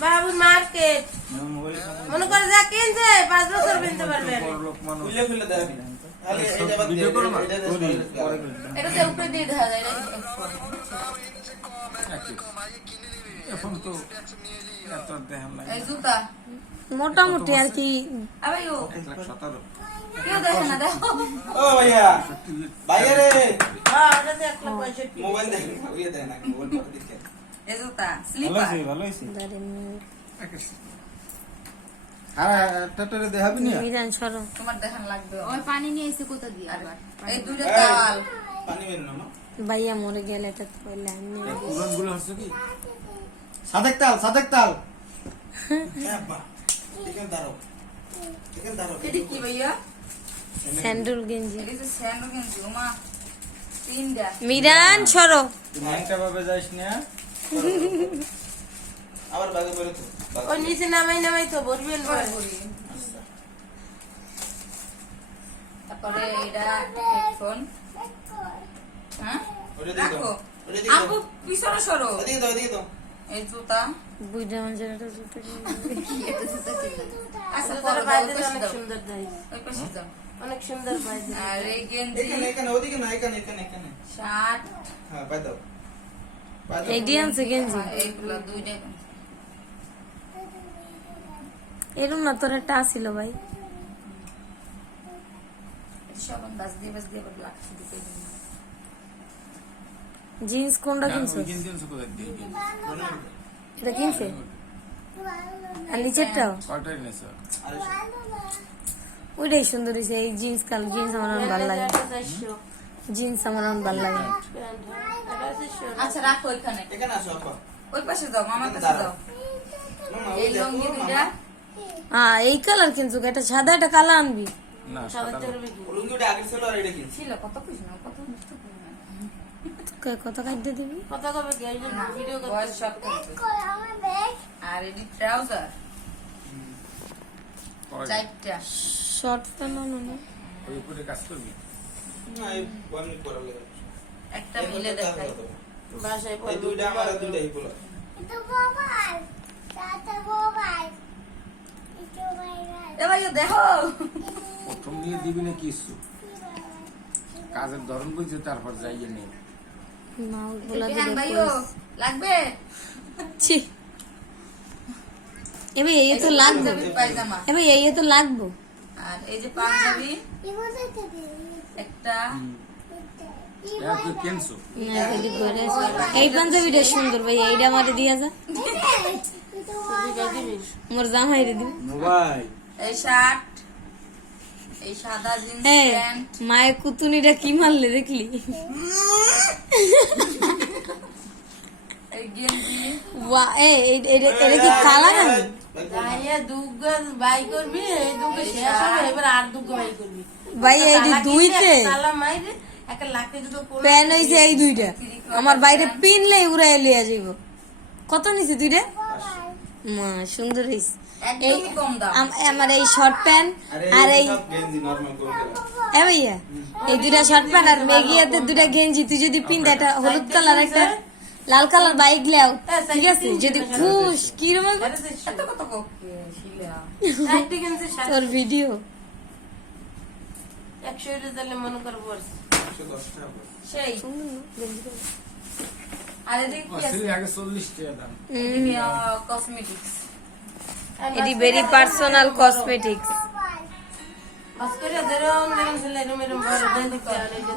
বাবু market. মনে করে যা কিনছে পাঁচ বছর কিনতে পারবে। বড় লোক মানুষ খুলে খুলে দেখ খালি এটা বাদ ভিডিও করো না এটা এটা করি, এটা পরে করি। এটা তো উপরে দিয়ে দেখা যায় এখন তো এত দেখান লাগে জুতা। মোটামুটি আর কি। ভাইয়া রে। মোবাইল দেখ জুতা স্লিপার ভালো মিজান সরো। তোমার দেখান লাগবে। ওই পানি নিয়ে এসে কোথা দিয়ে আবার? এই দুটো তাল পানি বের না ভাইয়া মরে গেলে এটা তো কইলে গুলো হচ্ছে কি? সাদেক তাল সাদেক তাল। এখানে দাঁড়াও। এখানে দাঁড়াও এটা কি ভাইয়া? স্যান্ডেল গেঞ্জি। এটা তো স্যান্ডো কিনছি ওমা। তিনটা। মিরান সরো। একটা ভাবে যাইস না। আবার বাগে বেরো তো ওই নিচে নামাই নামাই তো বলবেন পরে পরে তারপরে এটা হেডফোন। হ্যাঁ? রাখো দাও। ওটা দিয়ে আপু পিছনে সরো। ওদিকে দাও ওদিকে দাও। এই জুতা। বুইটা মানুষের একটা জুতো কিনবি। এটা জুতো ছিল আচ্ছা তারা বাইরে অনেক সুন্দর দেয়। ওই পাশে যাও। অনেক সুন্দর বাইরে। আর গেঞ্জি। এখানে এখানে ওদিকে না এখানে এখানে এখানে। শার্ট। হ্যাঁ পাই দাও। এইটি আনছে গেঞ্জি। এরম না তোর একটা আসিল ভাই। জিন্স কোনটা কিনছো? এটা কিনছে আর নিচেরটাও ওইটাই সুন্দর হয়েছে এই জিন্স কাল জিন্স আমার ভালো লাগে জিন্স আমার ভালো লাগে আচ্ছা রাখো ওইখানে। এখানে আসো আপা। ওই পাশে যাও মামার কাছে। যাও এই লঙ্গি দুইটা। হ্যাঁ এই কালার কিনছো একটা সাদা একটা কালা আনবি। না সাদা সাদা চলবে কি লুঙ্গিটা আগে ছিল আর এটা কিনছি ছিল কত কিছু না কত না। কত কাটতে দিবি? কথা কবে কি ভিডিও সব আর এটি ট্রাউজার? চারটা। শর্ট প্যান্ট না ওই উপরে কাজ করবি? না এই ওয়ান মিনিট লাগে একটা মিলে দেখাই। বাসায় এই। দুইটা আমার আর দুইটা এইগুলো এ ভাই দেখো। প্রথম দিয়ে দিবি না কিছু? কাজের ধরন বুঝছে তারপর যাইয়ে নেই। লাগবে? ছি। এই তো লাগবে। এবার এই তো লাগবো। আর এই যে পাঞ্জাবি একটা এই পাঞ্জাবিটা সুন্দর ভাই এইটা আমার দিয়া যা। মোর জামাই রে দিবি। এই শার্ট এই সাদা জিন্স হ্যাঁ প্যান্ট। মায়ের কুতুনিটা কি মারলে দেখলি? এটা কি কালার আমি? বাই করবি এই দুগ্গ শেষ হবে এবার আর দুগ্গ বাই করবি। ভাই এই দুইতে তালা মাইরে প্যান হইছে এই দুইটা। আমার বাইরে পিনলে উড়াই লিয়া যাইব। কত নিছে দুইটা? মা সুন্দর হইছে। এই আমার এই শর্ট প্যান্ট আর এই এ ভাইয়া এই দুইটা শর্ট প্যান্ট আর মেগিয়াতে দুইটা গেঞ্জি। তুই যদি পিন একটা হলুদ কালার একটা লাল কালার বাইক লেও ঠিক আছে? যদি খুশ কীরকম তোর ভিডিও একশো মনে কর সেই। আর এদিকে কি আছে? আগে চল্লিশ টাকা দাম। এদিকে কসমেটিক্স এটি ভেরি পার্সোনাল কসমেটিক্স আজকে করে যেরকম যেরকম ছিল এরকম এরকম বড় দেখতে আর এই যে।